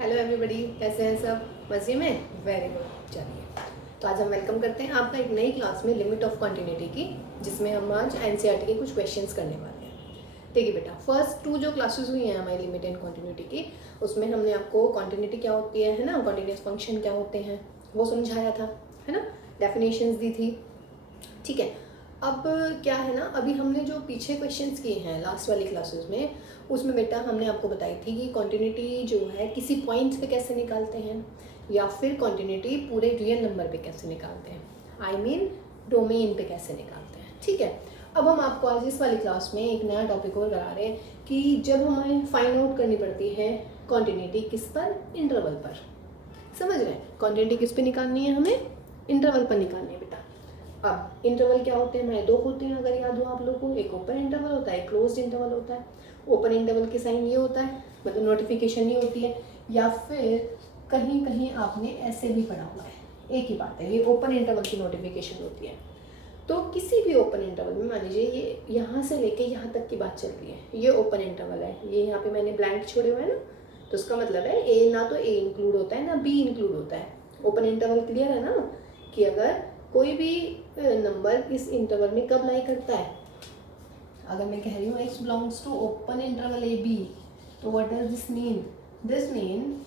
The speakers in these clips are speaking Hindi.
हेलो एवरीबॉडी, कैसे हैं सब? मज़े में? Very good. चलिए, तो आज हम वेलकम करते हैं आपका एक नई क्लास में लिमिट ऑफ कॉन्टिन्यूटी की, जिसमें हम आज एनसीईआरटी के कुछ क्वेश्चंस करने वाले हैं। देखिए बेटा, फर्स्ट 2 जो क्लासेस हुई हैं हमारी लिमिट एंड कॉन्टिन्यूटी की, उसमें हमने आपको कॉन्टिन्यूटी क्या होती है ना, कॉन्टिन्यूस फंक्शन क्या होते हैं वो समझाया था, है ना, डेफिनेशंस दी थी। ठीक है, अब क्या है ना, अभी हमने जो पीछे क्वेश्चंस किए हैं लास्ट वाली क्लासेस में, उसमें बेटा हमने आपको बताई थी कि कॉन्टिन्यूटी जो है किसी पॉइंट्स पे कैसे निकालते हैं, या फिर कॉन्टिन्यूटी पूरे रियल नंबर पे कैसे निकालते हैं, आई मीन डोमेन पे कैसे निकालते हैं। ठीक है, अब हम आपको आज इस वाली क्लास में एक नया टॉपिक और करा रहे हैं कि जब हमें फाइंड आउट करनी पड़ती है कॉन्टिन्यूटी किस पर, इंटरवल पर। समझ रहे हैं, कॉन्टिन्यूटी किस पे निकालनी है, हमें इंटरवल पर निकालनी है बेटा। अब इंटरवल क्या होते हैं, हमारे 2 होते हैं, अगर याद हो आप लोगों को, एक ओपन इंटरवल होता है, एक क्लोज्ड इंटरवल होता है। ओपन इंटरवल के साइन ये होता है, मतलब नोटिफिकेशन ये होती है, या फिर कहीं कहीं आपने ऐसे भी पढ़ा हुआ है, एक ही बात है, ये ओपन इंटरवल की नोटिफिकेशन होती है। तो किसी भी ओपन इंटरवल में मान लीजिए ये यहाँ से लेके यहाँ तक की बात चल रही है, ये ओपन इंटरवल है, ये यहाँ पे मैंने ब्लैंक छोड़े हुए हैं ना, तो उसका मतलब है ए ना तो ए इंक्लूड होता है ना बी इंक्लूड होता है। ओपन इंटरवल क्लियर है ना, कि अगर कोई भी नंबर इस इंटरवल में कब लाई करता है, अगर मैं कह रही हूँ x belongs to open interval A B, तो what does this mean? This mean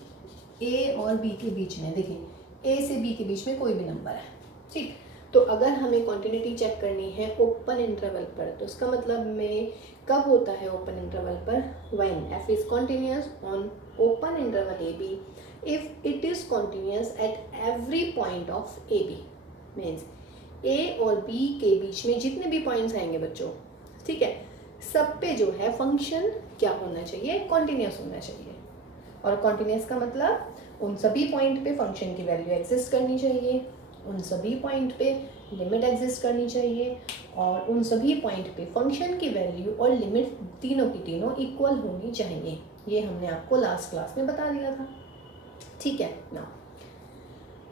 A और बी के बीच में, देखिए ए से बी के बीच में कोई भी नंबर है। ठीक, तो अगर हमें कॉन्टिन्यूटी चेक करनी है ओपन इंटरवल पर, तो उसका मतलब में कब होता है ओपन इंटरवल पर, when f is continuous on open interval A B if it is continuous at every point of A B. Means A और बी के बीच में जितने भी पॉइंट्स आएंगे बच्चों, ठीक है, सब पे जो है फंक्शन क्या होना चाहिए, कॉन्टिन्यूस होना चाहिए। और कॉन्टिन्यूस का मतलब उन सभी पॉइंट पे फंक्शन की वैल्यू एग्जिस्ट करनी चाहिए, उन सभी पॉइंट पे लिमिट एग्जिस्ट करनी चाहिए, और उन सभी पॉइंट पे फंक्शन की वैल्यू और लिमिट तीनों की तीनों इक्वल होनी चाहिए। ये हमने आपको लास्ट क्लास में बता दिया था। ठीक है ना,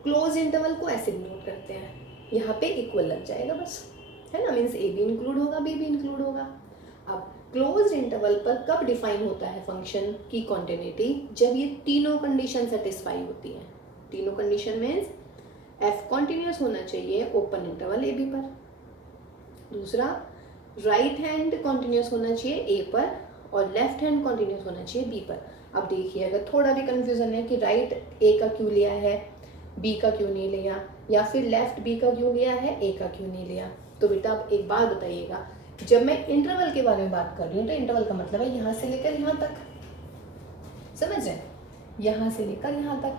क्लोज इंटरवल को ऐसे डिनोट करते हैं, यहाँ पे इक्वल लग जाएगा बस, है ना, मीन्स ए भी इंक्लूड होगा बी भी इंक्लूड होगा। अब क्लोज इंटरवल पर कब डिफाइन होता है फंक्शन की कॉन्टिन्यूटी, जब ये तीनों कंडीशन सेटिस्फाई होती हैं। तीनों कंडीशन मीन्स एफ कॉन्टिन्यूस होना चाहिए ओपन इंटरवल ए बी पर, दूसरा राइट हैंड कॉन्टिन्यूस होना चाहिए ए पर, और लेफ्ट हैंड कॉन्टिन्यूस होना चाहिए बी पर। अब देखिए, अगर थोड़ा भी कंफ्यूजन है कि राइट ए का क्यों लिया है, बी का क्यों नहीं लिया, या फिर लेफ्ट बी का क्यों लिया है, ए का क्यों नहीं लिया, तो बेटा आप एक बात बताइएगा, जब मैं इंटरवल के बारे में बात कर रही हूँ तो इंटरवल का मतलब है यहाँ से लेकर यहाँ तक, समझ रहे हैं, यहाँ से लेकर यहाँ तक।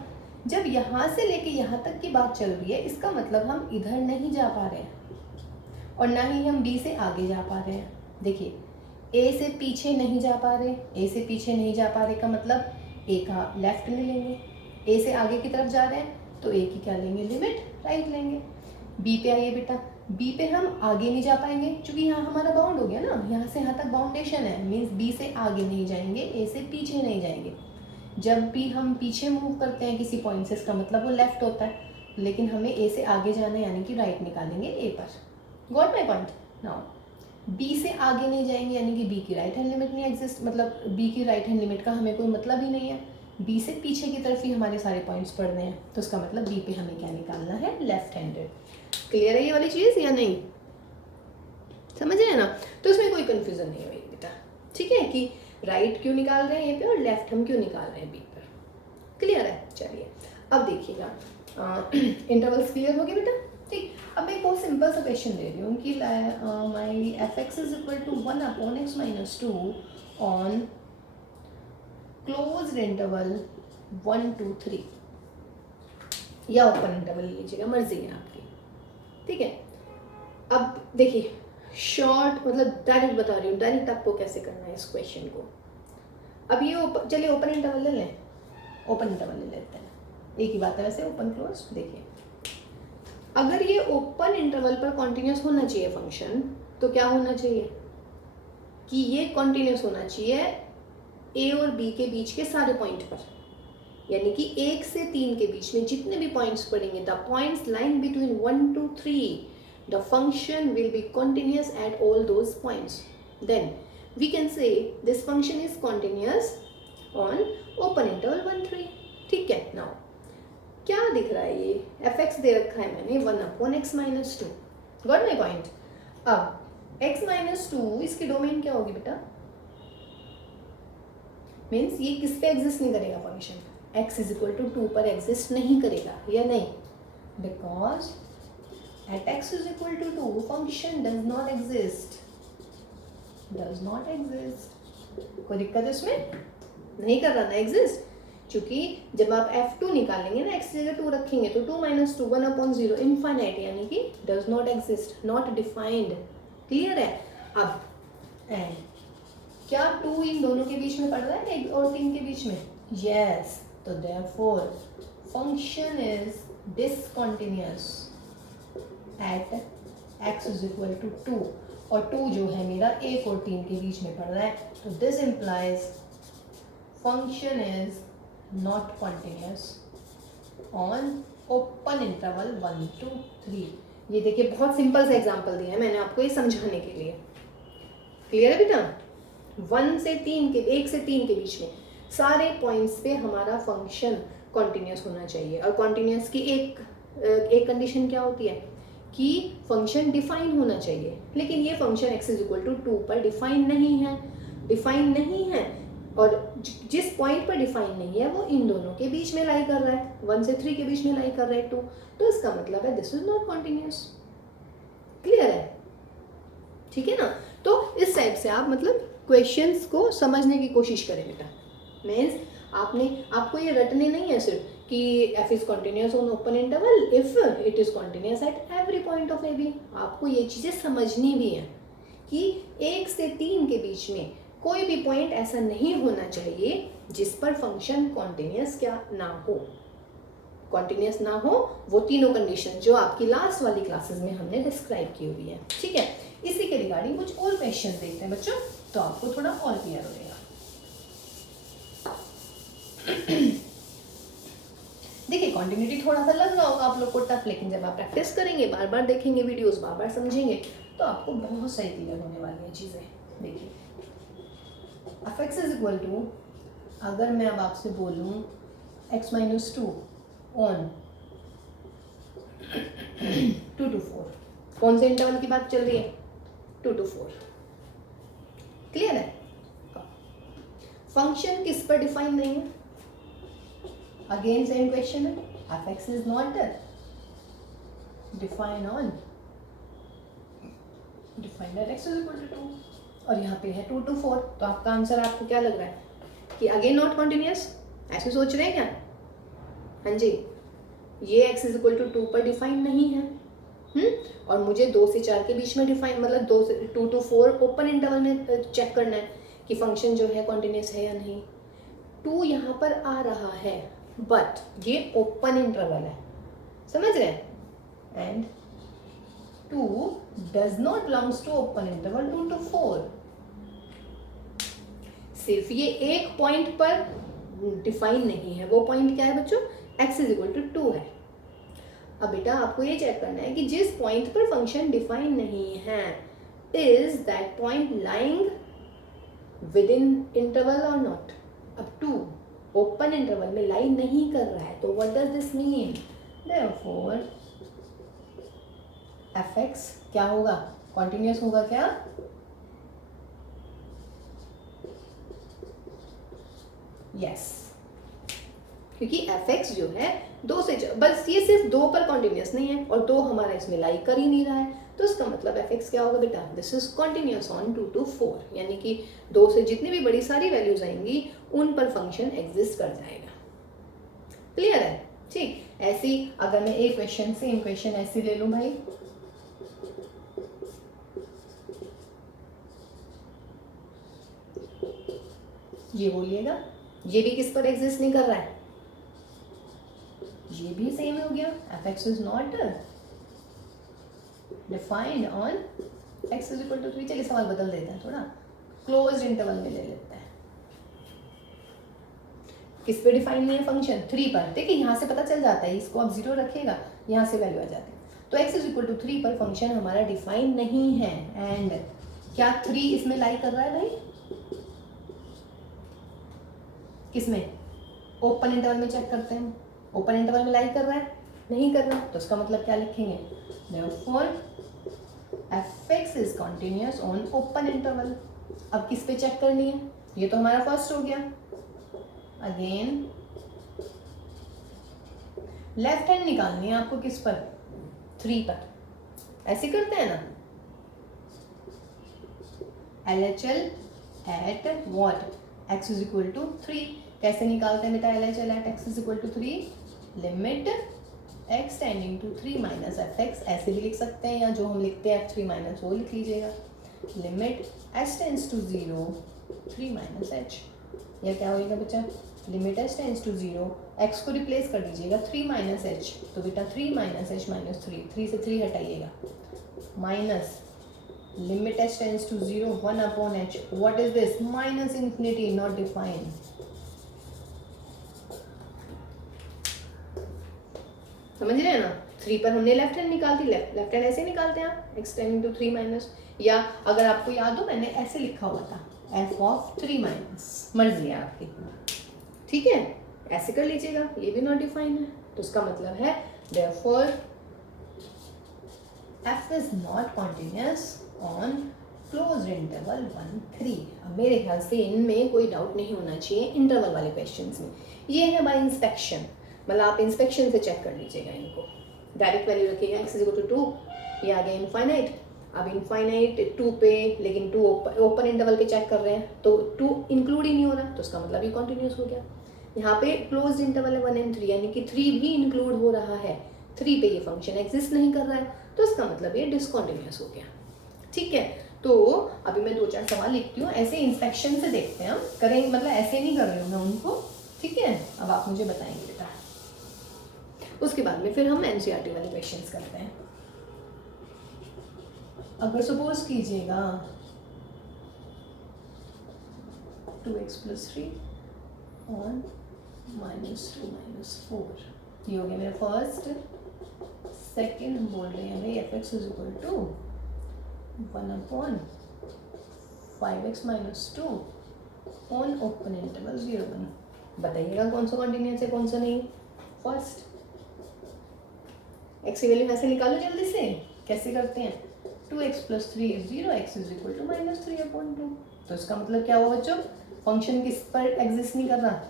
जब यहाँ से लेकर यहाँ तक की बात चल रही है, इसका मतलब हम इधर नहीं जा पा रहे हैं और ना ही हम बी से आगे जा पा रहे हैं। देखिए, ए से पीछे नहीं जा पा रहे, ए से पीछे नहीं जा पा रहे का मतलब ए का लेफ्ट में लेंगे, ए से आगे की तरफ जा रहे हैं तो ए की क्या लेंगे, लिमिट राइट लेंगे। बी पे आइए बेटा, बी पे हम आगे नहीं जा पाएंगे क्योंकि यहाँ हमारा बाउंड हो गया ना, यहाँ से यहाँ तक बाउंडेशन है, मीन्स बी से आगे नहीं जाएंगे, ए से पीछे नहीं जाएंगे। जब भी हम पीछे मूव करते हैं किसी पॉइंट से, इसका मतलब वो लेफ्ट होता है, लेकिन हमें ए से आगे जाना है यानी कि राइट निकालेंगे ए पर। Got my point? Now B से आगे नहीं जाएंगे यानी कि बी की राइट हैंड लिमिट नहीं एग्जिस्ट, मतलब बी की राइट हैंड लिमिट का हमें कोई मतलब ही नहीं है, बी से पीछे की तरफ ही हमारे सारे पॉइंट्स पढ़ने हैं, तो उसका मतलब बी पे हमें क्या निकालना है, लेफ्ट हैंडेड। क्लियर है ये वाली चीज़ या नहीं? समझ रहे हैं ना, तो इसमें कोई कंफ्यूजन नहीं होगी बेटा। ठीक है, कि राइट क्यों निकाल रहे हैं ये पे और लेफ्ट हम क्यों निकाल रहे हैं बी पर। क्लियर है? चलिए अब देखिएगा, इंटरवल्स क्लियर हो गए बेटा। ठीक, अब मैं एक बहुत सिंपल सा क्वेश्चन दे रही हूँ कि my F X is equal to 1/x-2 on closed interval 1 2 3, या ओपन इंटरवल लीजिएगा, मर्जी है आपकी। ठीक है, अब देखिए, शॉर्ट मतलब डायरेक्ट बता रही हूँ, डायरेक्ट आपको कैसे करना है इस क्वेश्चन को। अब ये चलिए ओपन इंटरवल ले लें, ओपन इंटरवल ले लेते हैं, एक ही बात है वैसे, ओपन क्लोज। देखिए, अगर ये ओपन इंटरवल पर कॉन्टिन्यूस होना चाहिए फंक्शन, तो क्या होना चाहिए कि ये कॉन्टिन्यूस होना चाहिए ए और बी के बीच के सारे पॉइंट पर, यानी कि 1 से 3 के बीच में जितने भी पॉइंट्स पड़ेंगे, the points line between 1 to 3, the function will be continuous at all those points. Then we can say this function is continuous on open interval 1 3. ठीक है। नाउ क्या दिख रहा है, ये एफ एक्स दे रखा है मैंने 1/x-2, गॉट माई पॉइंट। अब x-2 इसकी डोमेन क्या होगी बेटा, मीन्स ये किस पे एग्जिस्ट नहीं करेगा फंक्शन, x=2 पर एग्जिस्ट नहीं करेगा या नहीं, because at x=2 function does not exist, कोई दिक्कत है इसमें, नहीं कर रहा ना एग्जिस्ट, क्योंकि जब आप f2 निकालेंगे ना x की जगह 2 रखेंगे तो 2 - 2 1/0 इनफाइनाइट, यानी कि does not exist, not defined, clear है। अब एंड क्या 2 इन दोनों के बीच में पड़ रहा है 1 और 3 के बीच में, यस, तो therefore function is discontinuous at x=2, और 2 जो है मेरा 1 और 3 के बीच में पड़ रहा है, तो this implies function is not continuous on open interval 1 to 3। ये देखिए बहुत सिंपल सा एग्जांपल दिया है मैंने आपको ये समझाने के लिए, क्लियर है बेटा। 1 से 3 के 1 से 3 के बीच में सारे पॉइंट्स पे हमारा फंक्शन कॉन्टिन्यूअस होना चाहिए, और कॉन्टिन्यूअस की एक कंडीशन क्या होती है कि फंक्शन डिफाइन होना चाहिए, लेकिन ये फंक्शन x=2 पर डिफाइन नहीं है, और जिस पॉइंट पर डिफाइन नहीं है वो इन दोनों के बीच में लाई कर रहा है, 1 से 3 के बीच में लाई कर रहा है 2, तो इसका मतलब है this is not continuous, clear है, ठीक है ना। तो इस टाइप से आप मतलब क्वेश्चंस को समझने की कोशिश करें बेटा, मीन्स आपको ये रटने नहीं है सिर्फ कि f is continuous on open interval if it is continuous at every point of A B, आपको ये चीज़ें समझनी भी है कि 1 से 3 के बीच में कोई भी पॉइंट ऐसा नहीं होना चाहिए जिस पर फंक्शन कॉन्टिन्यूअस क्या ना हो, कॉन्टिन्यूअस ना हो, वो तीनों कंडीशन जो आपकी लास्ट वाली क्लासेस में हमने डिस्क्राइब की हुई है, ठीक है। इसी के रिगार्डिंग कुछ और क्वेश्चन देखते हैं बच्चों, तो आपको थोड़ा और क्लियर हो जाएगा। देखिए कॉन्टिन्यूटी थोड़ा सा लग रहा होगा आप लोग को टफ, लेकिन जब आप प्रैक्टिस करेंगे, बार बार देखेंगे वीडियोस, बार बार समझेंगे, तो आपको बहुत सही क्लियर होने वाली है चीज़ें। देखिए f(x)=, अगर मैं अब आपसे बोलूँ x-2 ऑन 2 to 4, कौन से इंटरवल की बात चल रही है, 2 to 4, क्लियर है। फंक्शन किस पर डिफाइन नहीं है, अगेन सेम क्वेश्चन है, f(x) is not define on x=2, और यहाँ पे है 2 to 4, तो आपका आंसर आपको क्या लग रहा है कि अगेन नॉट कॉन्टिन्यूअस, ऐसे सोच रहे हैं क्या, हाँ जी, ये x=2 पर डिफाइन नहीं है, और मुझे 2 से 4 के बीच में डिफाइन, मतलब 2 to 4 ओपन इंटरवल में चेक करना है कि फंक्शन जो है कॉन्टिन्यूअस है या नहीं। 2 यहाँ पर आ रहा है, बट ये ओपन इंटरवल है, समझ रहे हैं, and 2 does not belongs to open interval 2 to 4, सिर्फ ये एक पॉइंट पर डिफाइन नहीं है, वो पॉइंट क्या है बच्चों, x=2 है। अब बेटा आपको ये चेक करना है कि जिस पॉइंट पर फंक्शन डिफाइन नहीं है, is that point lying with in interval और नॉट। अब 2 ओपन इंटरवल में लाई नहीं कर रहा है, तो what does this mean, therefore f(x) क्या होगा, कॉन्टिन्यूअस होगा क्या, यस, क्योंकि f(x) जो है 2 से बस ये सिर्फ 2 पर कॉन्टिन्यूअस नहीं है, और 2 हमारा इसमें लाई कर ही नहीं रहा है, तो इसका मतलब f(x) क्या होगा बेटा, this is continuous on 2 to 4, यानी कि 2 से जितनी भी बड़ी सारी वैल्यूज आएंगी उन पर फंक्शन एग्जिस्ट कर जाएगा, क्लियर है, ठीक। ऐसी अगर मैं एक क्वेश्चन सेम क्वेश्चन ऐसे ले लूं भाई, ये बोलिएगा, ये भी किस पर एग्जिस्ट नहीं कर रहा है, ये भी सेम हो गया, f(x) is not defined on x=3। चलिए सवाल बदल देते हैं, थोड़ा क्लोज्ड इंटरवल में ले लेते हैं, किस पे डिफाइन नहीं है फंक्शन, 3 पर। देखिए यहाँ से पता चल जाता है, इसको आप 0 रखिएगा, यहाँ से वैल्यू आ जाती है, तो x=3 पर फंक्शन हमारा डिफाइन नहीं है, एंड क्या 3 इसमें लाई कर रहा है भाई, किसमें, ओपन इंटरवल में चेक करते हैं, ओपन इंटरवल में लाई कर रहा है, नहीं कर रहा, तो उसका मतलब क्या लिखेंगे, therefore fx is continuous on open interval। अब किस पे चेक करनी है, ये तो हमारा फर्स्ट हो गया। अगेन लेफ्ट हैंड निकालनी है आपको, किस पर, 3 पर, ऐसे करते हैं ना, LHL at what, x is equal to 3। कैसे निकालते हैं बेटा LHL at x is equal to 3, limit x tending to 3 minus fx, ऐसे भी लिख सकते हैं, या जो हम लिखते हैं f3 माइनस वो लिख लीजिएगा, limit s tends to 0 3 minus h, या क्या होएगा बच्चा, limit s tends to 0, x को रिप्लेस कर दीजिएगा 3 माइनस h, तो बेटा 3 माइनस h माइनस 3, 3 से 3 हटाइएगा, minus limit s tends to 0 1 upon h, what is this, minus infinity, not defined. समझ रहे हैं ना, 3 पर हमने लेफ्ट हैंड निकाल दी, लेफ्ट हैंड ऐसे निकालते हैं आप, x टेंडिंग टू 3 माइनस, या अगर आपको याद हो मैंने ऐसे लिखा हुआ था f ऑफ 3 माइनस, मर्जी है आपकी, ठीक है, ऐसे कर लीजिएगा, ये भी नॉट डिफाइंड है, तो उसका मतलब है therefore f is not continuous on closed interval 1 3। अब मेरे ख्याल से इनमें कोई डाउट नहीं होना चाहिए इंटरवल वाले क्वेश्चंस में। ये है बाय इंस्पेक्शन, मतलब आप इंस्पेक्शन से चेक कर लीजिएगा इनको, डायरेक्ट वैल्यू रखिएगा x इक्वल टू 2, ये आ गया इनफाइनाइट। अब इनफाइनाइट 2 पे, लेकिन 2 ओपन इंटरवल पे चेक कर रहे हैं, तो 2 इंक्लूड ही नहीं हो रहा, तो उसका मतलब ये कॉन्टिन्यूस हो गया। यहाँ पे क्लोज्ड इंटरवल है 1 and 3, यानी कि 3 भी इंक्लूड हो रहा है, 3 पे ये फंक्शन एग्जिस्ट नहीं कर रहा है, तो उसका मतलब ये डिसकॉन्टिन्यूस हो गया। ठीक है, तो अभी मैं 2-4 सवाल लिखती हूँ, ऐसे इंस्पेक्शन से देखते हैं हम करेंगे, मतलब ऐसे नहीं कर रही हूँ मैं उनको, ठीक है, अब आप मुझे बताएंगे बेटा, उसके बाद में फिर हम एनसीईआरटी वाले क्वेश्चंस करते हैं। अगर सपोज कीजिएगा 2x + 3 और -2 - 4, ये हो गया मेरा फर्स्ट। सेकेंड हम बोल रहे हैं भाई fx is equal to 1/5x - 2 on open interval 0 1। बताइएगा कौन सा कॉन्टिन्यूस है कौन सा नहीं। फर्स्ट x की वैल्यू ऐसे निकालो जल्दी से, कैसे करते हैं, 2x + 3 = 0, x is equal to -3/2। तो इसका मतलब क्या हुआ बच्चों, फंक्शन किस पर एग्जिस्ट नहीं कर रहा,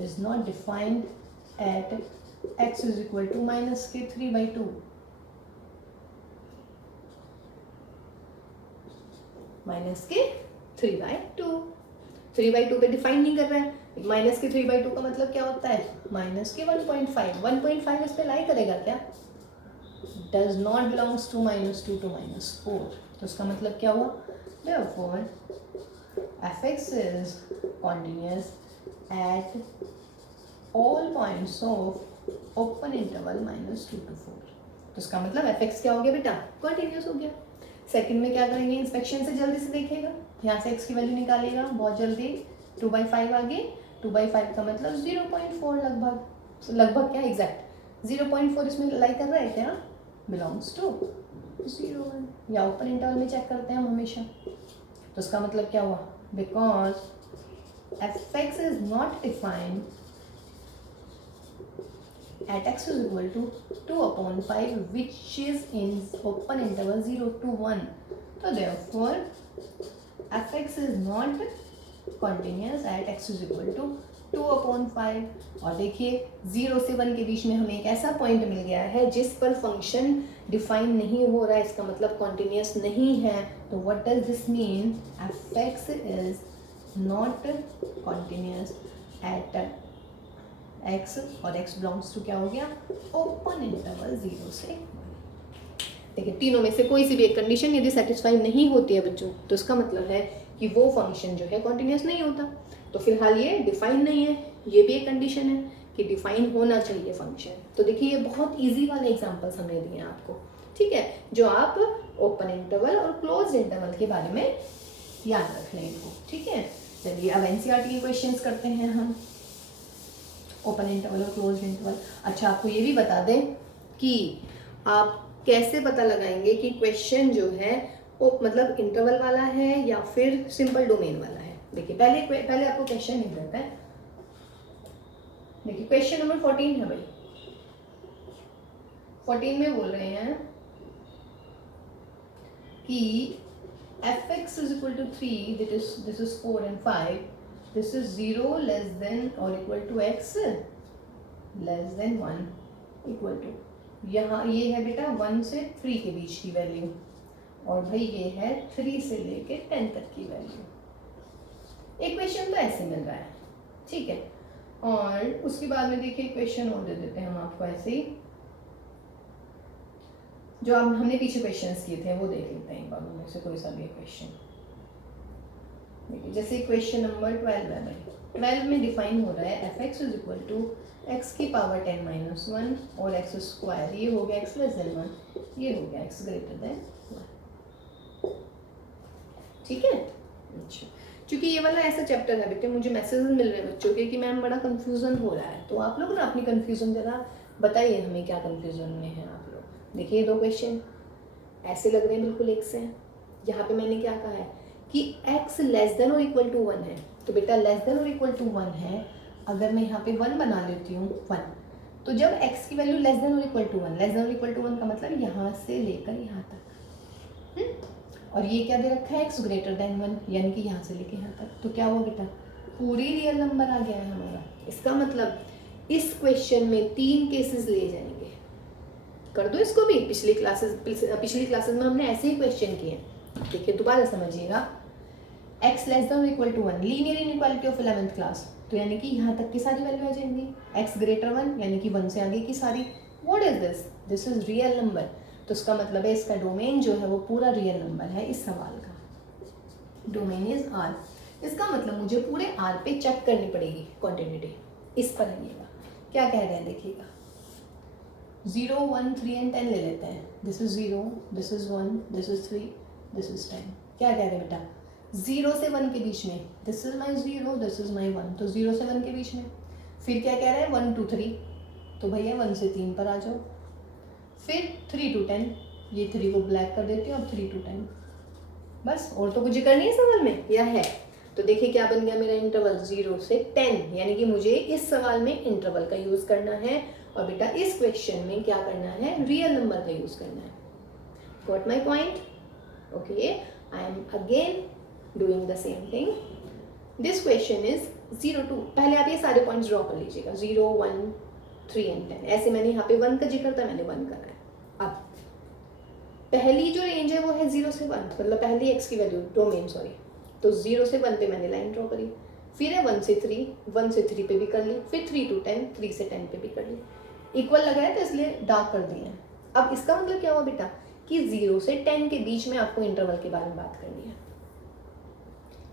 is not defined at x is equal to -3/2। -3/2, 3/2 पे डिफाइन नहीं कर रहा है। -3/2 का मतलब क्या होता है, -1.5, 1.5 इस पे लाई करेगा क्या, does not belongs to -2 to -4। तो उसका मतलब क्या हुआ, therefore fx is continuous at all points of open interval -2 to 4। तो उसका मतलब fx क्या हो गया बेटा, कंटिन्यूस हो गया। सेकंड में क्या करेंगे, इंस्पेक्शन से जल्दी से देखिएगा, यहाँ से x की वैल्यू निकालिएगा बहुत जल्दी, 2/5 आ गई, 2/5 का मतलब 0.4, लगभग क्या एग्जैक्ट 0.4 इसमें लाई कर रहा है क्या, बिलोंग्स टू 0 1, या ओपन इंटरवल में चेक करते हैं हम हमेशा। तो उसका मतलब क्या हुआ, because fx is not defined at x is equal to 2/5 which is in open interval 0 to 1। तो therefore fx is not continuous at x is equal to 2/5। और देखिए 0 से 1 के बीच में हमें एक ऐसा पॉइंट मिल गया है जिस पर फंक्शन डिफाइन नहीं हो रहा है, इसका मतलब कॉन्टिन्यूस नहीं है। तो what does this mean, fx is not continuous at x, और x बिलोंग्स टू क्या हो गया, ओपन इंटरवल 0 से 1। देखिए तीनों में से कोई सी भी एक कंडीशन यदि सेटिस्फाई नहीं होती है बच्चों, तो इसका मतलब है कि वो फंक्शन जो है कॉन्टिन्यूस नहीं होता। तो फिलहाल ये डिफाइन नहीं है, ये भी एक कंडीशन है कि डिफाइन होना चाहिए फंक्शन। तो देखिए ये बहुत ईजी वाले एग्जाम्पल्स हमने दिए हैं आपको, ठीक है, जो आप ओपन इंटरवल और क्लोज इंटरवल के बारे में याद रख लें इनको, ठीक है। चलिए अब एनसीईआरटी के क्वेश्चंस करते हैं हम, ओपन इंटरवल और क्लोज इंटरवल। अच्छा आपको ये भी बता दें कि आप कैसे पता लगाएंगे कि क्वेश्चन जो है वो मतलब इंटरवल वाला है या फिर सिंपल डोमेन वाला है। देखिए पहले आपको क्वेश्चन लिख देता है, देखिए क्वेश्चन नंबर 14 है भाई। 14 में बोल रहे हैं कि fx is equal to 3, this is 4 and 5, this is 0 less than or equal to x less than 1 equal to, यहाँ ये है बेटा 1 से 3 के बीच की वैल्यू, और भाई ये है 3 से लेके 10 तक की वैल्यू। एक क्वेश्चन तो ऐसे मिल रहा है, ठीक है। और उसके बाद में देखिए क्वेश्चन और दे देते हैं हम आपको ऐसे ही, जो अब हमने पीछे क्वेश्चंस किए थे वो देख लेते हैं एक बार उनमें से कोई सा भी क्वेश्चन। देखिए जैसे क्वेश्चन नंबर 12 है भाई। 12 में डिफाइन हो रहा है fx is equal to x की पावर 10 माइनस 1 और x स्क्वायर, ये हो गया x लेस देन 1, ये हो गया x ग्रेटर देन 1, ठीक है। अच्छा, क्योंकि ये वाला ऐसा चैप्टर है बेटे, मुझे मैसेजेस मिल रहे हैं बच्चों के कि मैम बड़ा कंफ्यूजन हो रहा है, तो आप लोग ना अपनी कंफ्यूजन जरा बताइए हमें, क्या कंफ्यूजन में है आप लोग। देखिए दो क्वेश्चन ऐसे लग रहे हैं बिल्कुल एक से हैं। यहाँ पे मैंने क्या कहा है कि x लेस देन और इक्वल टू 1 है, तो बेटा लेस देन और इक्वल टू 1 है, अगर मैं यहाँ पे 1 बना लेती हूँ 1, तो जब x की वैल्यू लेस देन और इक्वल टू 1, लेस देन और इक्वल टू 1 का मतलब यहाँ से लेकर यहाँ तक, और ये क्या दे रखा है x ग्रेटर देन 1, यानी कि यहाँ से लेकर यहाँ तक, तो क्या हुआ बेटा पूरी रियल नंबर आ गया है हमारा। इसका मतलब इस क्वेश्चन में 3 केसेस ले जाएंगे। कर दो इसको भी, पिछली क्लासेस में हमने ऐसे ही क्वेश्चन किए। देखिए दोबारा समझिएगा, x less than equal to 1, linear inequality of 11th class, तो यानी कि यहाँ तक की सारी वैल्यू आ जाएंगी। x ग्रेटर 1 यानी कि 1 से आगे की सारी। What is this? This is real number, तो इसका मतलब है इसका डोमेन जो है वो पूरा रियल नंबर है। इस सवाल का डोमेन इज r, इसका मतलब मुझे पूरे r पे चेक करनी पड़ेगी क्वांटिटी। इस पर आइएगा, क्या कह रहे हैं देखिएगा, 0, 1, 3 and 10 ले लेते हैं। This is 0, this is 1, this is 3, this is 10। क्या कह रहे हैं बेटा 0 से 1 के बीच में, this is my 0, this is my 1, तो 0 से 1 के बीच में। फिर क्या कह रहे हैं 1 to 3, तो भैया 1 से 3 पर आ जाओ। फिर 3 to 10, ये 3 को ब्लैक कर देती हूँ, अब 3 to 10, बस और तो कुछ करनी है सवाल में, या है? तो देखिए क्या बन गया मेरा इंटरवल 0 से 10, यानी कि मुझे इस सवाल में इंटरवल का यूज़ करना है, और बेटा इस क्वेश्चन में क्या करना है, रियल नंबर का यूज़ करना है। Got my point? Okay, I am again doing the same thing. This question is 0 to, पहले आप ये सारे पॉइंट्स ड्रॉ कर लीजिएगा, 0, 1, 3 and 10। ऐसे मैंने यहाँ पे 1 का जिक्र था, मैंने 1 करा है। अब पहली जो रेंज है वो है 0 से 1, मतलब पहली x की वैल्यू डोमेन सॉरी, तो 0 से 1 पे मैंने लाइन ड्रॉ करी। फिर है 1 से 3, 1 से 3 पे भी कर ली, फिर 3 to 10, 3 से 10 पे भी कर ली। इक्वल लगाया तो इसलिए डार्क कर दिए हैं। अब इसका मतलब क्या हुआ बेटा कि 0 से 10 के बीच में आपको इंटरवल के बारे में बात करनी है,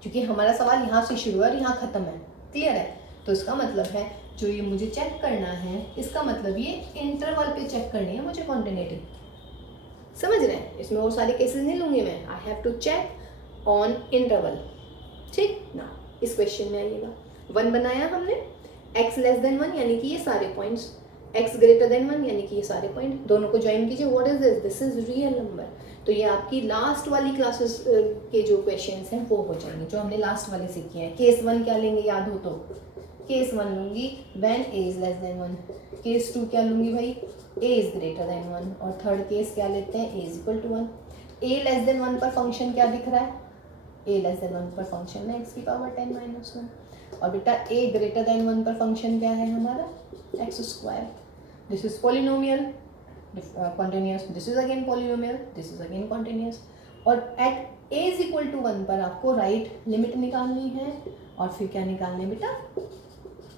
क्योंकि हमारा सवाल यहाँ से शुरू है और यहाँ ख़त्म है। क्लियर है? तो इसका मतलब है जो ये मुझे चेक करना है, इसका मतलब ये इंटरवल पे चेक करनी है मुझे क्वांटिटी। समझ रहे हैं? इसमें और सारे केसेस नहीं लूँगी मैं, I have to check on interval. ठीक ना, इस क्वेश्चन में आइएगा, 1 बनाया हमने, x लेस देन 1 यानी कि ये सारे पॉइंट्स, x ग्रेटर देन 1 यानी कि ये सारे पॉइंट, दोनों को ज्वाइन कीजिए। What is this? This is real number. तो ये आपकी लास्ट वाली क्लासेस के जो क्वेश्चंस हैं वो हो जाएंगे, जो हमने लास्ट वाले से किए हैं। केस 1 क्या लेंगे याद हो तो, केस 1 लूँगी when a is less than 1, case 2 क्या लूँगी भाई, a इज ग्रेटर देन 1, और थर्ड केस क्या लेते हैं, a is equal to 1। a less than 1 पर फंक्शन क्या दिख रहा है, a लेस देन 1 पर फंक्शन है x की पावर 10 माइनस 1, और बेटा a ग्रेटर देन 1 पर फंक्शन क्या है हमारा, x square. This is polynomial continuous, this is again polynomial, this is again continuous, और at a is equal to 1 पर आपको राइट लिमिट निकालनी है, और फिर क्या निकालनी है बेटा,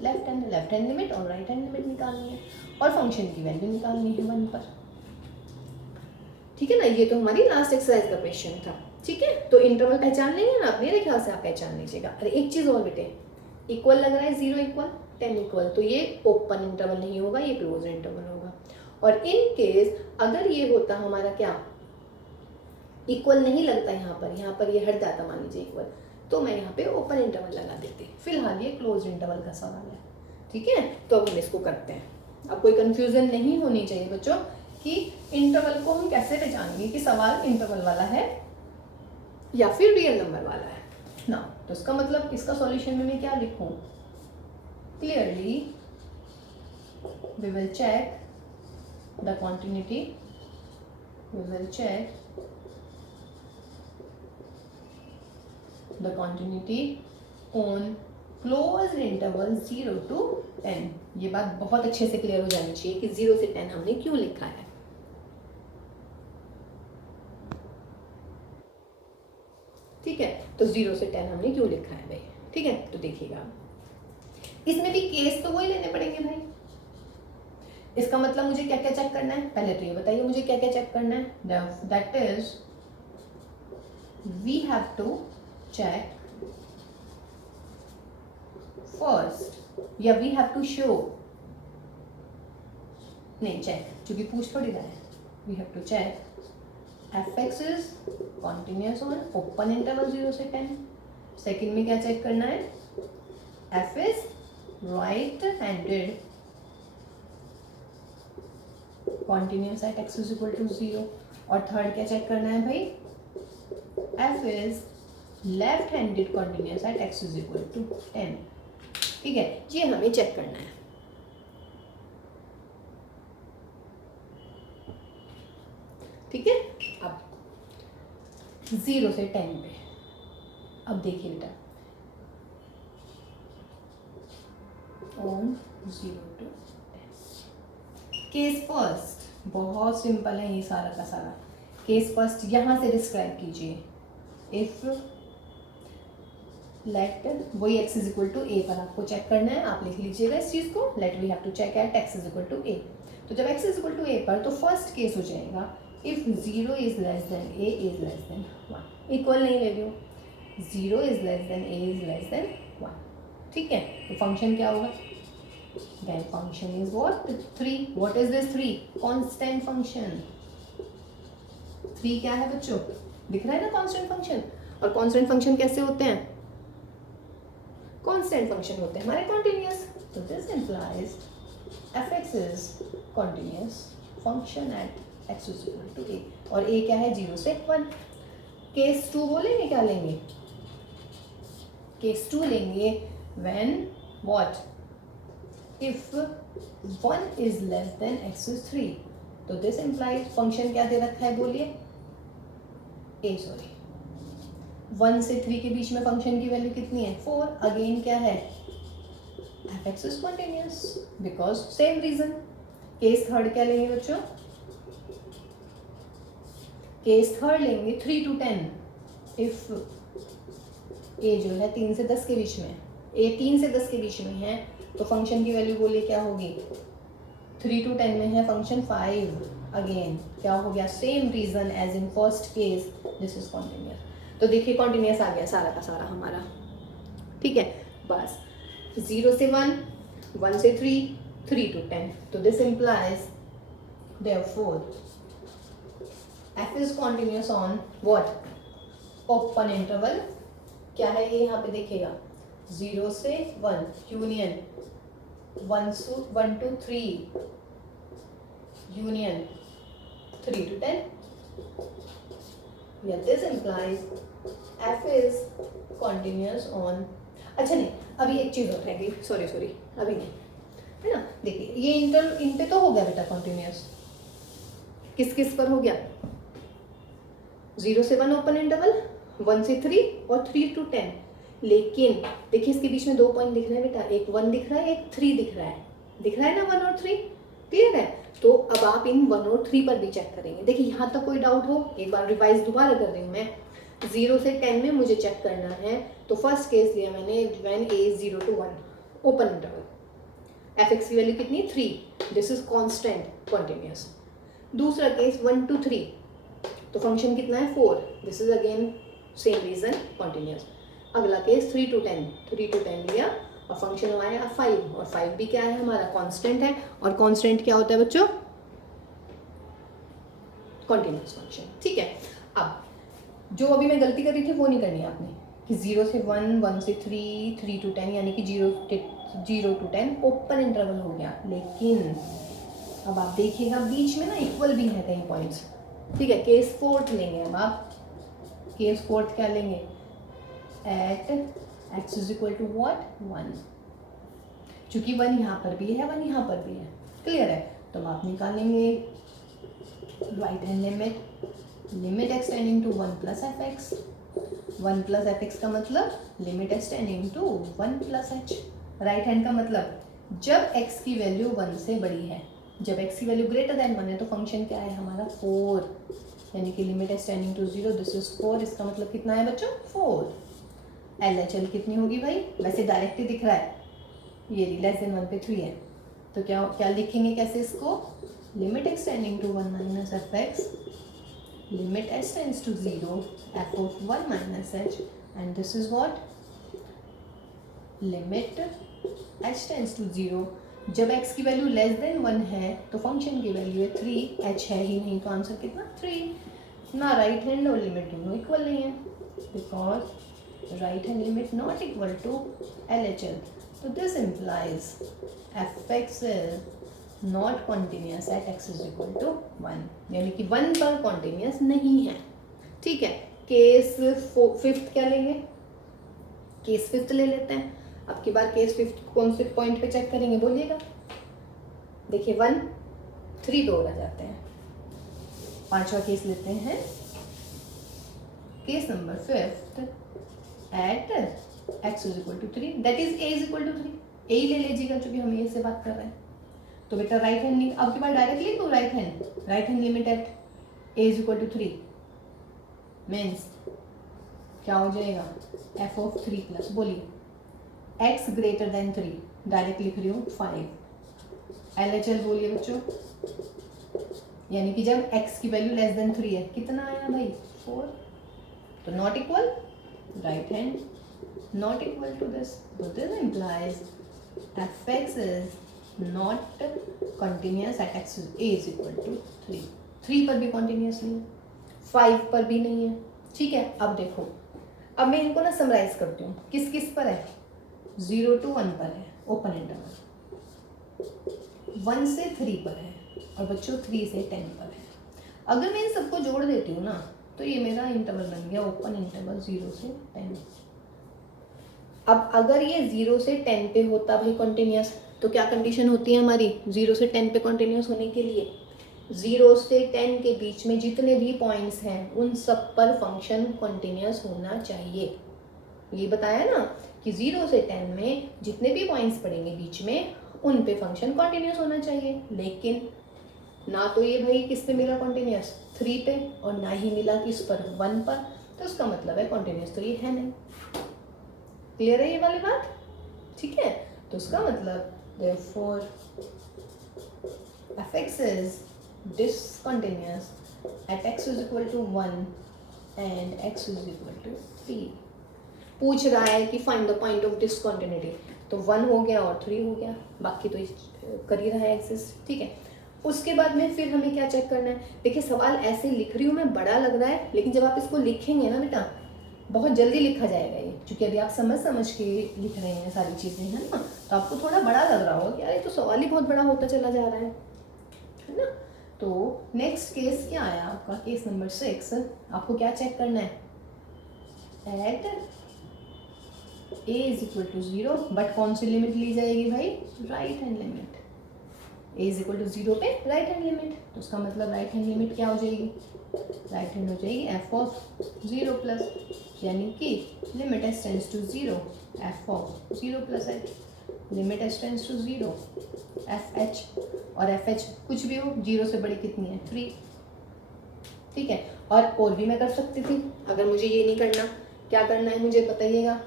लेफ्ट हैंड लिमिट और राइट हैंड लिमिट निकालनी है, और फंक्शन की वैल्यू निकालनी है 1 पर। ठीक है ना, ये तो हमारी लास्ट एक्सरसाइज का क्वेश्चन था। ठीक है, तो इंटरवल पहचान लेंगे ना आप, मेरे ख्याल से आप पहचान लीजिएगा। अरे एक चीज़ और बेटे, इक्वल लग रहा है 0 इक्वल 10 इक्वल, तो ये ओपन इंटरवल नहीं होगा, ये क्लोज इंटरवल होगा। और इन केस अगर ये होता हमारा क्या, इक्वल नहीं लगता यहाँ पर ये हट जाता मान लीजिए इक्वल, तो मैं यहाँ पे ओपन इंटरवल लगा देती। फिलहाल ये क्लोज इंटरवल का सवाल है। ठीक है, तो अब हम इसको करते हैं। अब कोई कंफ्यूजन नहीं होनी चाहिए बच्चों कि इंटरवल को हम कैसे पहचानेंगे कि सवाल इंटरवल वाला है या फिर रियल नंबर वाला है ना। तो इसका मतलब इसका सॉल्यूशन में मैं क्या लिखूँ, clearly we will check the continuity, we will check the continuity on closed interval 0 to 10. ये बात बहुत अच्छे से क्लियर हो जानी चाहिए कि 0 से 10 हमने क्यों लिखा है. ठीक है, तो 0 से 10 हमने क्यों लिखा है भाई. ठीक है, तो देखिएगा इसमें भी केस तो वही लेने पड़ेंगे भाई. इसका मतलब मुझे क्या क्या चेक करना है, पहले तो ये बताइए मुझे क्या क्या चेक करना है. That is we have to check first, या वी हैव टू शो, नहीं चेक क्योंकि पूछ थोड़ी रहा है. We have to check fx is continuous on open interval 0 से 10. सेकेंड में क्या चेक करना है, f is right handed continuous at x is equal to 0. और थर्ड क्या चेक करना है भाई, f is left handed continuous at x is equal to 10. ठीक है, ये हमें चेक करना है. ठीक है, अब 0 से 10 पे अब देखिए बेटा, ऑन 0 to 10 केस फर्स्ट. बहुत सिंपल है ये सारा का सारा. केस फर्स्ट यहाँ से डिस्क्राइब कीजिए. इफ लेट वही x is equal to A पर आपको चेक करना है, आप लिख लीजिएगा इस चीज़ को. Let we have to check at x is equal to A. तो जब x is equal to A पर, तो फर्स्ट केस हो जाएगा if 0 is less than a is less than 1. इक्वल नहीं ले लो, 0 is less than a is less than 1. ठीक है, तो फंक्शन क्या होगा, then function is what 3. What is this 3, constant function. 3 क्या है बच्चों, दिख रहा है ना कांस्टेंट फंक्शन. और कांस्टेंट फंक्शन कैसे होते हैं, कांस्टेंट फंक्शन होते हैं हमारे कॉन्टिन्यूअस. तो this implies fx is continuous function at x is equal to a. और a क्या है, 0 से 1. केस 2 बोलेंगे, क्या लेंगे, केस 2 लेंगे when what if 1 is less than x is 3. तो दिस इंप्लाइज फंक्शन क्या दे रखा है बोलिए, 1 से 3 के बीच में फंक्शन की वैल्यू कितनी है, 4. अगेन क्या है, fx is continuous because same reason. Case third क्या लेंगे बच्चों, केस थर्ड लेंगे 3 to 10. इफ a जो है 3 से 10 के बीच में, a 3 से 10 के बीच में है, तो फंक्शन की वैल्यू बोलिए क्या होगी, 3 to 10 में है फंक्शन 5. अगेन क्या हो गया, same reason as in first case, this is continuous. तो देखिए कॉन्टिन्यूअस आ गया सारा का सारा हमारा. ठीक है, बस 0 से 1, 1 से 3, 3 to 10. तो this implies therefore f is continuous on what, open interval. क्या है ये यहाँ पे देखिएगा, 0 से 1 union 1 to 3 union 3 to 10. Yeah, this implies f is continuous on. अच्छा नहीं, अभी एक चीज़ और रह गई, सॉरी अभी नहीं है ना. देखिए ये इन पे तो हो गया बेटा कॉन्टिन्यूअस. किस किस पर हो गया, 0 से 1 ओपन इंटरवल, 1 से 3 और 3 to 10. लेकिन देखिए इसके बीच में 2 पॉइंट दिख रहे हैं बेटा, एक 1 दिख रहा है, एक 3 दिख रहा है ना, 1 और 3. क्लियर है, तो अब आप इन 1 और 3 पर भी चेक करेंगे. देखिए यहाँ तक कोई डाउट हो, एक बार रिवाइज दोबारा कर रही हूँ मैं. 0 से 10 में मुझे चेक करना है, तो फर्स्ट केस लिया मैंने when a is 0 to 1 open interval. fx की वैल्यू कितनी, 3. This is constant continuous. दूसरा केस 1 to 3, तो फंक्शन कितना है, 4. This is again same reason, continuous. अगला केस 3 to 10 लिया और फंक्शन हमारा 5, और 5 भी क्या है हमारा, कांस्टेंट है. और कांस्टेंट क्या होता है बच्चों, कॉन्टिन्यूअस फंक्शन. ठीक है, अब जो अभी मैं गलती कर रही थी वो नहीं करनी है आपने, कि 0 से 1, 1 से 3, 3 to 10, यानी कि 0 to 10 ओपन इंटरवल हो गया. लेकिन अब आप देखिएगा बीच में ना इक्वल भी है कई पॉइंट्स. ठीक है, केस फोर्थ लेंगे अब आप. केस फोर्थ क्या लेंगे, at x is equal to what, 1. चूंकि 1 यहाँ पर भी है, 1 यहाँ पर भी है, क्लियर है? तो अब आप निकालेंगे right hand limit X tending to 1 plus F X. 1 plus F X का मतलब limit X tending to 1 plus H. Right hand का मतलब जब x की वैल्यू 1 से बड़ी है, जब x की वैल्यू ग्रेटर देन 1 है तो फंक्शन क्या है हमारा 4, यानी कि limit X tending to 0, this is 4। इसका मतलब कितना है बच्चों 4। LHL कितनी होगी भाई? वैसे डायरेक्ट ही दिख रहा है, ये लेस देन 1 पे 3 है, तो क्या क्या लिखेंगे कैसे इसको? Limit X tending to 1 minus F X, limit S tends to 0 F of 1 minus H, and this is what? Limit H tends to 0। जब x की वैल्यू लेस देन 1 है तो फंक्शन की वैल्यू है 3, h है ही नहीं, तो आंसर कितना 3। ना राइट हैंड और लिमिट दोनों इक्वल नहीं है, because right hand limit not equal to LHL। तो this implies fx is not continuous at x is equal to 1, यानी कि 1 पर कॉन्टिन्यूस नहीं है। ठीक है, केस फिफ्थ क्या लेंगे? केस फिफ्थ ले लेते हैं। अब की बार केस फिफ्थ कौन से पॉइंट पे चेक करेंगे बोलिएगा? देखिए 1 3 पे और आ जाते हैं। पांचवा केस लेते हैं, case number fifth at x is equal to 3, that is a is equal to 3। a ही ले लीजिएगा क्योंकि हम a से बात कर रहे हैं। तो बेटा राइट हैंड, अब की बार डायरेक्टली तो right hand limit at a is equal to 3 means क्या हो जाएगा? f ऑफ 3 प्लस, बोलिए x ग्रेटर देन 3, डायरेक्ट लिख रही हूँ 5। LHL बोलिए बच्चों, यानी कि जब x की वैल्यू लेस देन 3 है, कितना आया भाई 4, तो not equal, right hand not equal to this, तो this implies fx is not continuous at x is equal to 3। 3 पर भी कंटिन्यूस नहीं है, 5 पर भी नहीं है। ठीक है, अब देखो, अब मैं इनको ना समराइज करती हूँ, किस किस पर है? 0 to 1 पर है ओपन इंटरवल, 1 से 3 पर है, और बच्चों 3 से 10 पर है। अगर मैं इन सबको जोड़ देती हूँ ना तो ये मेरा इंटरवल बन गया ओपन इंटरवल 0 से 10। अब अगर ये 0 से 10 पे होता भाई कॉन्टिन्यूस, तो क्या कंडीशन होती है हमारी 0 से 10 पे कॉन्टिन्यूस होने के लिए? 0 से 10 के बीच में जितने भी पॉइंट्स हैं उन सब पर फंक्शन कॉन्टिन्यूस होना चाहिए। ये बताया ना कि 0 से 10 में जितने भी पॉइंट्स पड़ेंगे बीच में उन पे फंक्शन कॉन्टिन्यूस होना चाहिए, लेकिन ना तो ये भाई किस पे मिला कॉन्टिन्यूस 3 पे, और ना ही मिला किस पर 1 पर, तो उसका मतलब है कॉन्टिन्यूस तो ये है नहीं। क्लियर है ये वाली बात? ठीक है, तो उसका मतलब therefore fx is discontinuous at x is equal to 1 and x is equal to 3। पूछ रहा है कि find the point of discontinuity, तो 1 हो गया और 3 हो गया, बाकी तो कर ही रहा है एग्जिस्ट। ठीक है, उसके बाद में फिर हमें क्या चेक करना है? देखिए सवाल ऐसे लिख रही हूँ मैं, बड़ा लग रहा है, लेकिन जब आप इसको लिखेंगे ना बेटा बहुत जल्दी लिखा जाएगा ये, क्योंकि अभी आप समझ के लिख रहे हैं सारी चीज़ें, है ना, तो आपको थोड़ा बड़ा लग रहा होगा कि यार ये तो सवाल ही बहुत बड़ा होता चला जा रहा है ना। तो नेक्स्ट केस क्या आया आपका? Case number 6। आपको क्या चेक करना है? At a is equal to 0, but कौन सी लिमिट ली जाएगी भाई? Right hand limit. a is equal to 0 पे राइट हैंड लिमिट, तो उसका मतलब राइट हैंड लिमिट क्या हो जाएगी? राइट हैंड हो जाएगी f ऑफ 0 प्लस, यानी कि limit s tends to 0 f of 0 plus h, limit s tends to 0 f h, और f h कुछ भी हो 0 से बड़ी कितनी है? 3। ठीक है, और भी मैं कर सकती थी, अगर मुझे ये नहीं करना, क्या करना है मुझे बताइएगा?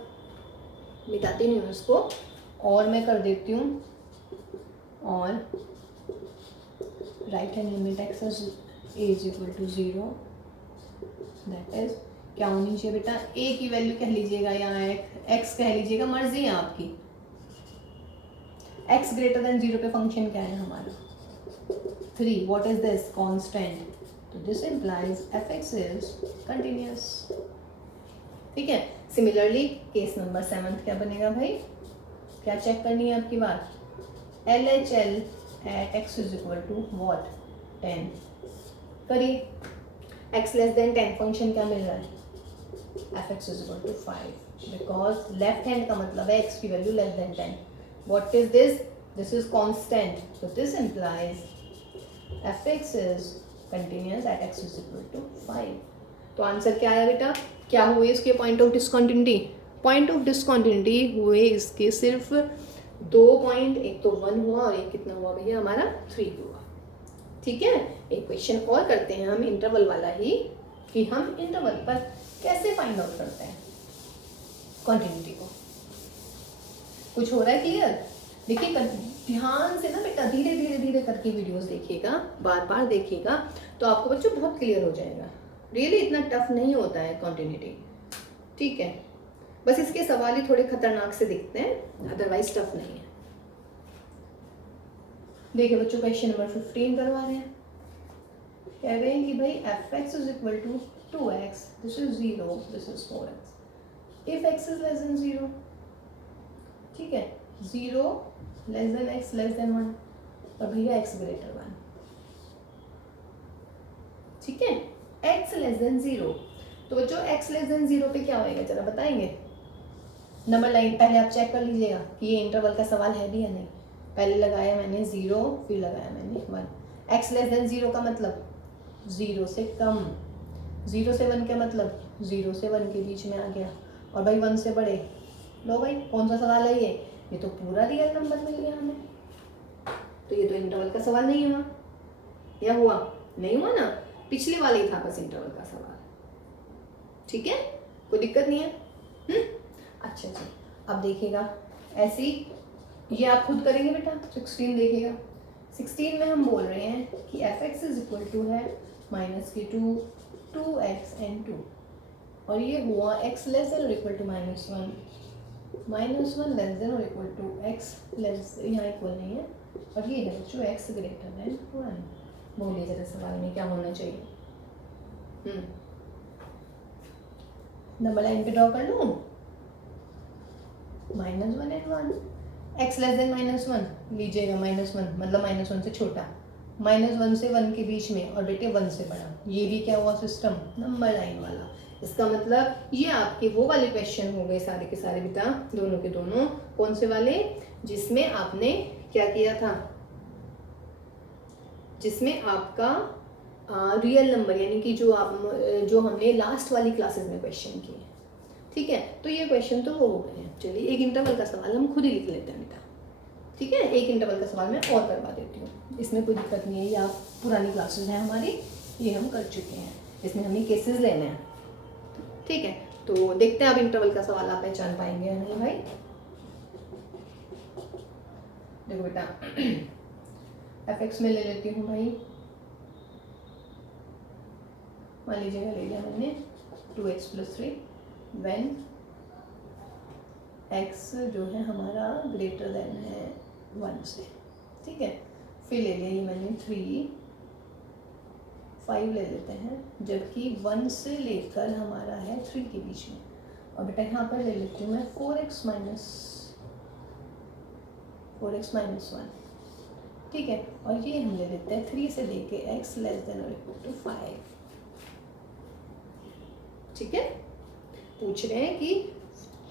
मिटाती नहीं हूँ इसको, और मैं कर देती हूँ, और right hand limit X is equal to 0, that is क्या होनी चाहिए बेटा? a की वैल्यू कह लीजिएगा या x कह लीजिएगा, मर्जी है आपकी। x ग्रेटर देन 0 पे फंक्शन क्या है हमारा? 3। What is this? कांस्टेंट, तो this implies fx is continuous. ठीक है, सिमिलरली केस नंबर 7 क्या बनेगा भाई? क्या चेक करनी है आपकी बात? LHL at x is equal to what? 10। करिए, x लेस देन 10 फंक्शन क्या मिल रहा है? fx is equal to 5, because left hand का मतलब है x की value less than 10। What is this? This is constant, so this implies fx is continuous at x is equal to 5. तो आंसर क्या आया बेटा? क्या हुए इसके point of discontinuity? Point of discontinuity हुए इसके सिर्फ 2 पॉइंट, एक तो 1 हुआ और एक कितना हुआ भैया हमारा 3 हुआ. ठीक है, एक क्वेश्चन और करते हैं हम इंटरवल वाला ही, कि हम इंटरवल पर कैसे फाइंड आउट करते हैं कंटिन्यूटी को. कुछ हो रहा है क्लियर? देखिए ध्यान से ना बेटा, धीरे धीरे धीरे करके वीडियोस देखिएगा, बार बार देखिएगा, तो आपको बच्चों बहुत क्लियर हो जाएगा. रियली इतना टफ नहीं होता है कंटिन्यूटी. ठीक है, बस इसके सवाल ही थोड़े खतरनाक से दिखते हैं, अदरवाइज टफ नहीं है. देखिए बच्चों, क्वेश्चन नंबर 15 करवा रहे हैं. कह रहे हैं कि भाई fx is equal to 2x, this is 0, this is 4x if x is less than 0. ठीक है, 0 less than x less than 1 और भैया x ग्रेटर 1. ठीक है, x लेस देन 0. तो बच्चों x लेस देन 0 पे क्या होएगा जरा बताएंगे? नंबर लाइन पहले आप चेक कर लीजिएगा कि ये इंटरवल का सवाल है भी या नहीं. पहले लगाया मैंने 0, फिर लगाया मैंने 1. x लेस देन 0 का मतलब 0 से कम, 0 से 1 का मतलब 0 से 1 के बीच में आ गया, और भाई 1 से बड़े. लो भाई, कौन सा सवाल है ये तो पूरा रियल नंबर मिल गया हमें. तो ये तो इंटरवल का सवाल नहीं हुआ. या हुआ? नहीं हुआ ना, पिछले वाले ही था बस इंटरवल का सवाल. ठीक है, कोई दिक्कत नहीं है. अच्छा जी, अब देखिएगा ऐसी, ये आप खुद करेंगे बेटा. 16 देखिएगा. 16 में हम बोल रहे हैं कि fx इज इक्वल टू है -2 2x and 2, और ये हुआ x लेस देन और इक्वल टू -1 लेस देन और इक्वल टू x लेस, यहाँ इक्वल नहीं है, और ये है बच्चों x ग्रेटर देन 1. बोलिए जरा सवाल में क्या होना चाहिए? नंबर लाइन पे ड्रॉ कर लूँ. -1 and 1, x लेस देन -1 लीजिएगा, -1 मतलब -1 से छोटा, -1 से 1 के बीच में, और बेटे 1 से बड़ा. ये भी क्या हुआ सिस्टम? नंबर लाइन वाला. इसका मतलब ये आपके वो वाले क्वेश्चन हो गए सारे के सारे बेटा, दोनों के दोनों. कौन से वाले? जिसमें आपने क्या किया था, जिसमें आपका रियल नंबर, यानी कि जो हमने लास्ट वाली क्लासेस में क्वेश्चन किए. ठीक है, तो ये क्वेश्चन तो वो हो गए हैं. चलिए एक इंटरवल का सवाल हम खुद ही लिख लेते हैं बेटा. ठीक है, एक इंटरवल का सवाल मैं और करवा देती हूँ, इसमें कोई दिक्कत नहीं है. ये आप पुरानी क्लासेस हैं हमारी, ये हम कर चुके हैं, इसमें हमें केसेस लेने हैं. ठीक है, तो देखते हैं अब इंटरवल का सवाल आप पहचान पाएंगे या नहीं भाई. देखो बेटा, fx में ले लेती हूँ भाई, मान लीजिएगा ले लिया मैंने 2x + 3 व्हेन x जो है हमारा ग्रेटर देन है 1 से. ठीक है, फिर ले लिया ये मैंने 3 5 ले लेते हैं, जबकि 1 से लेकर हमारा है 3 के बीच में. और बेटा यहाँ पर ले लेती हूँ मैं 4x - 1. ठीक है, और ये हम ले लेते हैं 3 से लेके x लेस देन और इक्वल टू 5. ठीक है, पूछ रहे हैं कि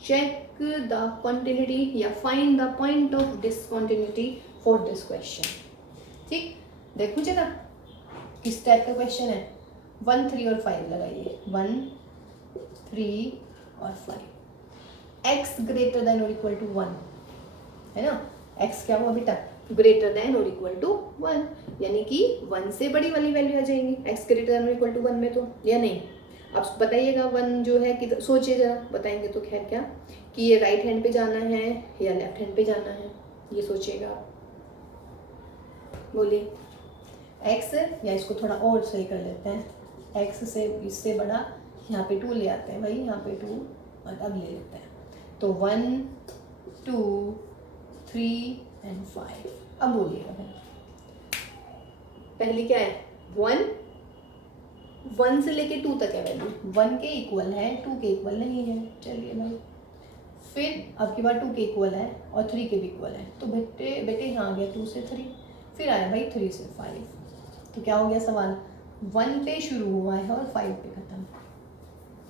चेक द कंटिन्यूटी या find the point of discontinuity for this question. ठीक, देखो जरा किस टाइप का क्वेश्चन है. 1 3 और 5 लगाइए. 1 3 और 5. x ग्रेटर देन और इक्वल टू 1 है ना. x क्या हुआ बेटा? ग्रेटर देन और इक्वल टू 1, यानी कि 1 से बड़ी वाली वैल्यू आ जाएंगी x ग्रेटर देन और इक्वल टू 1 में, तो या नहीं. आप बताइएगा 1 जो है कि सोचिए जरा, बताएंगे तो खैर क्या, कि ये राइट हैंड पे जाना है या लेफ्ट हैंड पे जाना है, ये सोचिएगा आप. बोलिए. x, या इसको थोड़ा और सही कर लेते हैं, x से इससे बड़ा यहाँ पे 2 ले आते हैं भाई, यहाँ पे 2 और अब ले लेते हैं. तो 1 2 3 and 5. अब बोलिएगा भाई, पहली क्या है? 1 से लेके 2 तक है वैल्यू. 1 के इक्वल है, 2 के इक्वल नहीं है. चलिए भाई, फिर अब की बार 2 के इक्वल है और 3 के भी इक्वल है, तो बेटे यहाँ आ गया 2 से 3, फिर आया भाई 3 से 5. तो क्या हो गया सवाल? 1 पे शुरू हुआ है और 5 पे खत्म.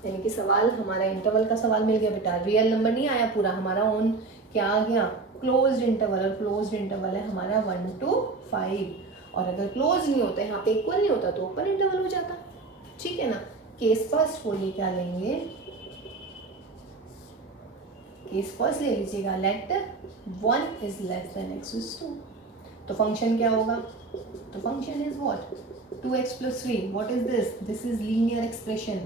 यानी कि सवाल हमारा इंटरवल का सवाल मिल गया बेटा. रियल नंबर नहीं आया पूरा हमारा, ऑन क्या आ गया? क्लोज्ड इंटरवल, और क्लोज्ड इंटरवल है हमारा 1 to 5, और अगर क्लोज नहीं होता, यहाँ पे इक्वल नहीं होता, तो ओपन इंटरवल हो जाता। ठीक है ना। केस फर्स्ट बोलिए क्या लेंगे, केस फर्स्ट ले लीजिएगा, let 1 is less than x is 2, तो फंक्शन क्या होगा, तो function is what, 2x plus 3, what is this, this is linear expression,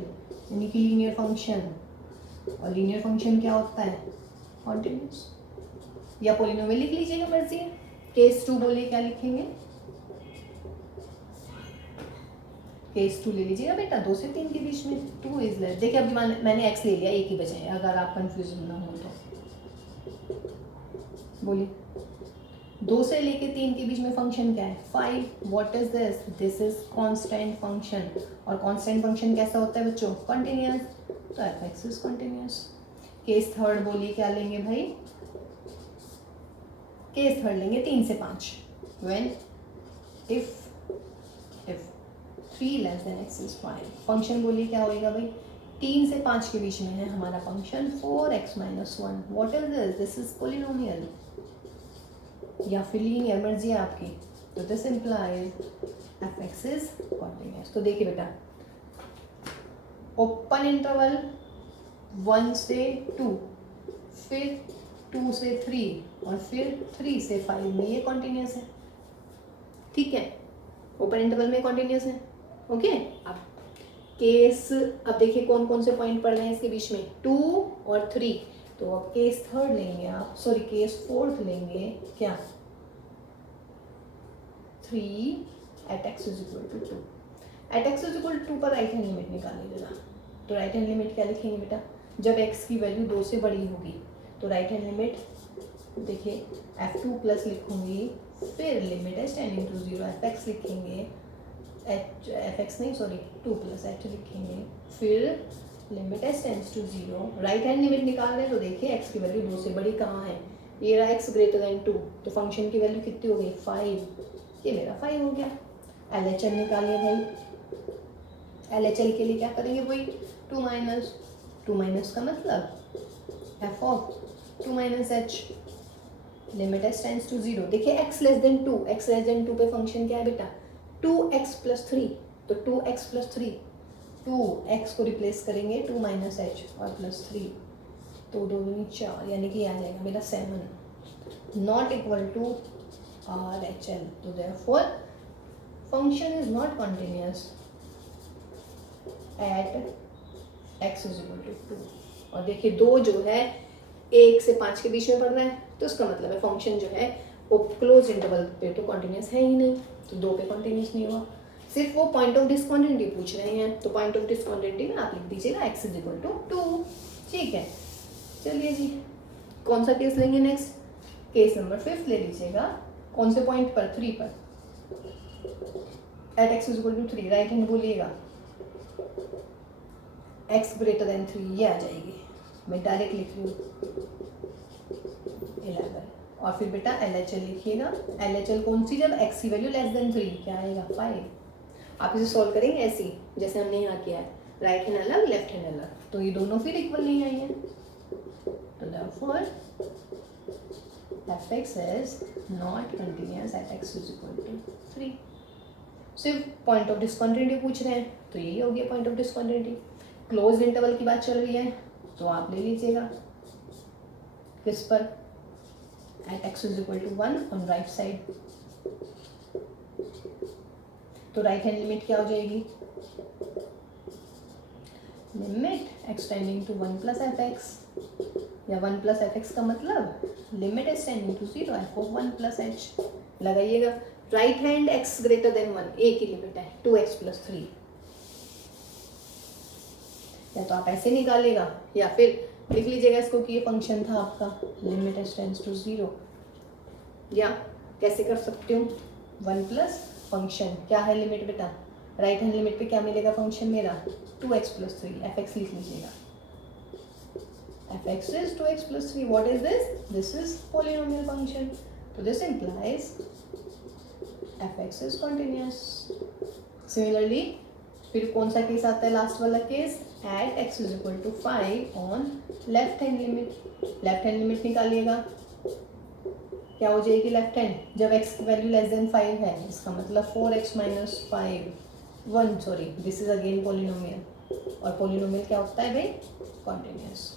यानी कि लीनियर फंक्शन, और लीनियर फंक्शन क्या होता है, कॉन्टिन्यूस, या पोलिनोमियल लिख लीजिएगा, मर्जी है। केस 2 बोलिए क्या लिखेंगे, केस 2 ले लीजिएगा बेटा, 2 से 3 के बीच में 2 इज लेस, देखिए अभी मैंने x ले लिया एक ही बजाय, अगर आप कंफ्यूज ना हो तो बोलिए, 2 से लेके 3 के बीच में फंक्शन क्या है, 5, what is this, this is constant function, और कांस्टेंट फंक्शन कैसा होता है बच्चों, कंटिन्यूअस, तो f(x) is continuous. Case third बोलिए क्या लेंगे भाई, केस थर्ड लेंगे 3 से 5, when if 3 less than x is 5, function बोलिए क्या होएगा भाई, 3 से 5 के बीच में है हमारा function 4x minus 1, what is this, this is polynomial या फिर लीनियर, मर्जी है आपकी, तो this implies f(x) is continuous. तो देखिए बेटा, ओपन इंटरवल 1 से 2, फिर 2 से 3, और फिर 3 से 5 में ये कॉन्टिन्यूअस है। ठीक है, ओपन इंटरवल में कॉन्टिन्यूअस है। ओके, अब केस, अब देखिए कौन कौन से पॉइंट पड़ रहे हैं इसके बीच में, 2 और 3, तो अब केस थर्ड लेंगे आप, सॉरी केस फोर्थ लेंगे क्या, 3 at x is equal to 2, at x is equal to 2 पर राइट हैंड लिमिट निकालिएगा, तो राइट हैंड लिमिट क्या लिखेंगे बेटा, जब x की वैल्यू 2 से बड़ी होगी, तो राइट हैंड लिमिट देखिए f2 प्लस लिखूंगी, फिर limit h tending to 0 fx लिखेंगे, fx नहीं सॉरी 2 प्लस h लिखेंगे, फिर limit h tends to 0, right hand limit निकाल रहे हैं, तो देखिए x की वैल्यू 2 से बड़ी कहाँ है, ये रहा x ग्रेटर देन 2, तो फंक्शन की वैल्यू कितनी हो गई, 5, ये मेरा 5 हो गया। LHL निकालिए भाई, LHL के लिए क्या करेंगे भाई, 2 माइनस का मतलब f of 2 minus h, limit h tends to 0, देखिए x लेस देन 2 पे फंक्शन क्या है बेटा, 2x प्लस 3, तो 2x प्लस 3, 2x को रिप्लेस करेंगे 2 माइनस h और प्लस 3, तो 2 दूनी 4, यानी कि आ जाएगा मेरा 7, नॉट इक्वल टू RHL, तो therefore function is not continuous at x is equal to 2, और देखिए 2 जो है 1 से 5 के बीच में पड़ रहा है, तो इसका मतलब है फंक्शन जो है वो क्लोज इंटरवल पे तो कंटिन्यूअस है ही नहीं, तो 2 पे कंटिन्यूअस नहीं हुआ, सिर्फ वो पॉइंट ऑफ डिसकंटिन्यूटी पूछ रहे हैं, तो पॉइंट ऑफ डिसकंटिन्यूटी में आप लिख दीजिएगा x इज इक्वल टू 2। ठीक है, चलिए जी, कौन सा केस लेंगे नेक्स्ट, केस नंबर 5 ले लीजिएगा, कौन से पॉइंट पर, 3 पर, at x is equal to 3, right hand बोलिएगा, x ग्रेटर देन 3, ये आ जाएगी, मैं डायरेक्ट लिख रही हूँ 11, और फिर बेटा LHL लिखिएगा, LHL कौन सी, जब x की वैल्यू लेस देन 3, क्या आएगा 5, आप इसे सॉल्व करेंगे ऐसे ही जैसे हमने यहाँ किया है, राइट हैंड अलग लेफ्ट हैंड अलग, तो ये दोनों फिर इक्वल नहीं आई हैं, तो therefore fx is not continuous at x is equal to 3, सिर्फ पॉइंट ऑफ डिसकंटिन्यूटी पूछ रहे हैं, तो यही हो गया point of discontinuity. Close interval की बात चल रही है, तो आप ले लीजिएगा किस पर, at x is equal to 1 on right side, तो राइट हैंड लिमिट क्या हो जाएगी, limit x tending to 1 plus fx, या 1 प्लस fx का मतलब limit h tending to 0 f of 1 plus h, लगाइएगा, right hand x greater than 1, एक ही लिमिट है 2x प्लस 3, या तो आप ऐसे निकालेगा, या फिर लिख लीजिएगा इसको कि ये फंक्शन था आपका, लिमिट h टेंड्स टू 0, या कैसे कर सकते हो, 1 प्लस फंक्शन क्या है लिमिट बेटा, राइट हैंड लिमिट पे क्या मिलेगा फंक्शन मेरा, 2x प्लस 3, fx लिख लीजिएगा, fx is 2x plus 3, what is this, this is polynomial function, so this implies fx is continuous। Similarly, फिर कौन सा केस आता है, लास्ट वाला case, at x is equal to 5 on left hand limit, left hand limit निकालिएगा, क्या हो जाएगी लेफ्ट हैंड, जब x की वैल्यू लेस देन 5 है, इसका मतलब 4x minus 5 1 sorry this is again polynomial, और पोलिनोमियल क्या होता है भाई, कॉन्टिन्यूस।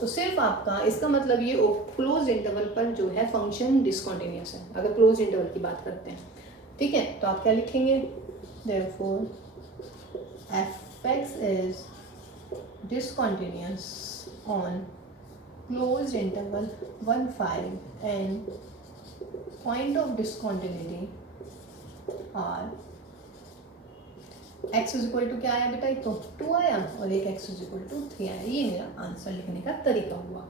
तो सिर्फ आपका इसका मतलब ये क्लोज इंटरवल पर जो है फंक्शन डिसकंटिन्यूस है, अगर क्लोज इंटरवल की बात करते हैं, ठीक है। तो आप क्या लिखेंगे, therefore fx is discontinuous on closed interval 1 5 and point of discontinuity are x is equal to क्या आया बेटा, एक तो 2 आया और एक x इज इक्वल टू 3 आया। ये मेरा आंसर लिखने का तरीका हुआ,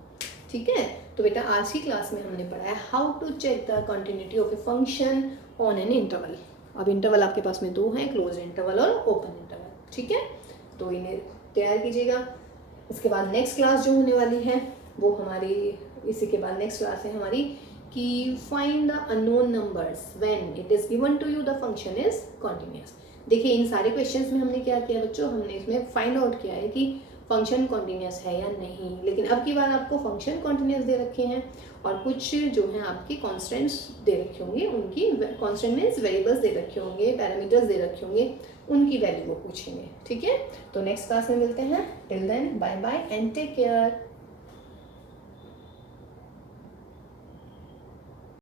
ठीक है। तो बेटा आज की क्लास में हमने पढ़ा है how to check the continuity of a function on an interval. अब इंटरवल आपके पास में दो हैं, क्लोज इंटरवल और ओपन इंटरवल, ठीक है। तो इन्हें तैयार कीजिएगा। इसके बाद नेक्स्ट क्लास जो होने वाली है वो हमारी, इसी के बाद नेक्स्ट क्लास है हमारी कि find the unknown numbers when it is given to you the function is continuous. देखिए इन सारे क्वेश्चंस में हमने क्या किया बच्चों, हमने इसमें फाइंड आउट किया है कि फंक्शन कॉन्टिन्यूस है या नहीं, लेकिन अब की बार आपको फंक्शन कॉन्टिन्यूस दे रखे हैं और कुछ जो हैं आपकी कॉन्स्टेंट्स दे रखे होंगे, उनकी कॉन्स्टेंट मीन्स वेरिएबल्स दे रखे होंगे, पैरामीटर्स दे रखे होंगे, उनकी वैल्यू वो पूछेंगे, ठीक है। तो नेक्स्ट क्लास में मिलते हैं, till then bye bye and take care.